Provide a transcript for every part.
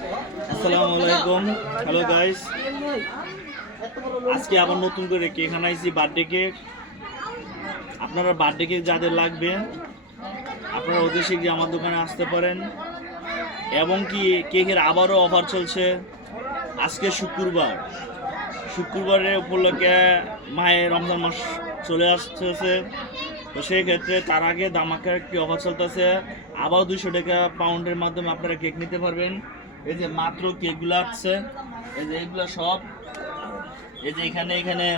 আসসালামু আলাইকুম, hello guys. আজকে আবার নতুন করে কেক আনাইছি, বার্থডে কেক। আপনারা বার্থডে কেক যাদের লাগবে আপনারা অতি শীঘ্রই আমার দোকানে আসতে পারেন। এবং কি কেকের আবারও অফার চলছে। আজকে শুক্রবারের উপলক্ষে মায়ের রমজান মাস চলে আসতেছে, তো সেই ক্ষেত্রে তার আগে দামাকা একটি অফার চলতেছে। আবার 200 টাকা পাউন্ডের মাধ্যমে আপনারা কেক নিতে পারবেন। এই যে মাত্র কেকগুলো আসছে, এই যে এইগুলো সব, এই যে এখানে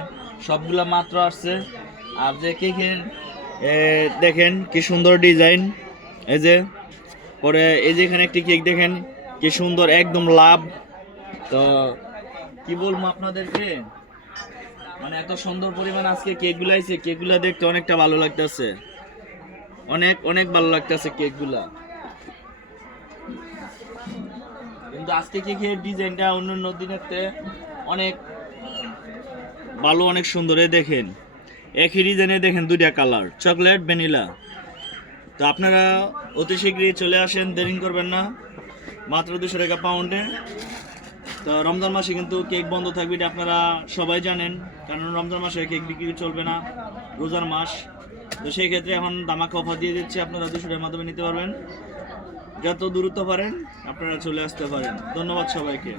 সবগুলা মাত্র আসছে। আর যে কেকের দেখেন কি সুন্দর ডিজাইন, এই যে পরে এই যে এখানে একটি কেক দেখেন কি সুন্দর, একদম লাভ। তো কি বলবো আপনাদেরকে, মানে এত সুন্দর পরিমাণ আজকে কেকগুলো আইছে, কেকগুলো দেখতে অনেকটা ভালো লাগতেছে, অনেক ভালো লাগতেছে কেকগুলা। কিন্তু আজকে কেকের ডিজাইনটা অন্যান্য দিনের চেয়ে অনেক ভালো, অনেক সুন্দর। দেখেন একই ডিজাইনে দেখেন দুইটা কালার, চকলেট ভ্যানিলা। তো আপনারা অতি শীঘ্রই চলে আসেন, দেরি করবেন না। মাত্র 200 টাকা পাউন্ডে। তো রমজান মাসে কিন্তু কেক বন্ধ থাকবে, এটা আপনারা সবাই জানেন, কারণ রমজান মাসে কেক বিক্রি চলবে না, রোজার মাস। তো সেই ক্ষেত্রে এখন দামাকা অফার দিয়ে দিচ্ছি, আপনারা 200 টাকার মাধ্যমে নিতে পারবেন। যত দূরত্ব পারেন আপনারা চলে আসতে পারেন। ধন্যবাদ সবাইকে।